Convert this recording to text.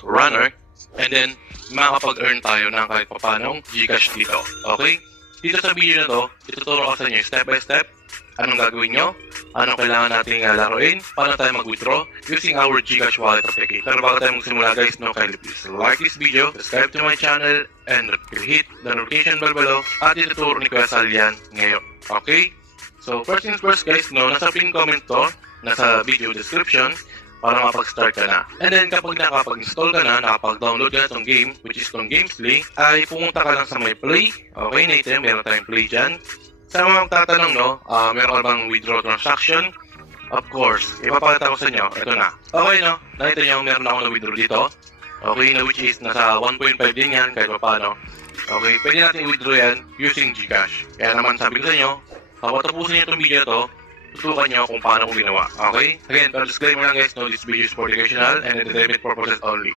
Gcash Runner. And then, makakapag-earn tayo ng kahit papanong Gcash dito. Okay? Dito sa video na to, ituturo ko sa inyo step by step anong gagawin nyo, anong kailangan nating laruin, paano tayo mag-withdraw using our Gcash wallet application. Pero bago tayo magsimula guys, kindly please like this video, subscribe to my channel, and hit the notification bell below at ituturo ni Kuya Sal yan ngayon. Okay? So first things first guys, nasa pin comment to, nasa video description, para makapag-start ka na. And then kapag nakapag-install ka na, nakapag-download ka na itong game, which is itong Gamesly, ay pumunta ka lang sa may play. Okay, natin, meron tayong play dyan. Sa mga magtatanong, meron ka bang withdraw transaction? Of course, ipapakita ko sa inyo, ito na. Okay, nakita nyo, meron ako na-withdraw dito. Okay, which is nasa 1.5 din yan, kahit paano. Okay, pwede natin i-withdraw yan using Gcash. Kaya naman sabi ko sa inyo, kapag tapusin nyo itong video to, tutukan nyo kung paano ko ginawa. Okay? Again, pero disclaimer lang guys, this video is for educational and entertainment purposes only.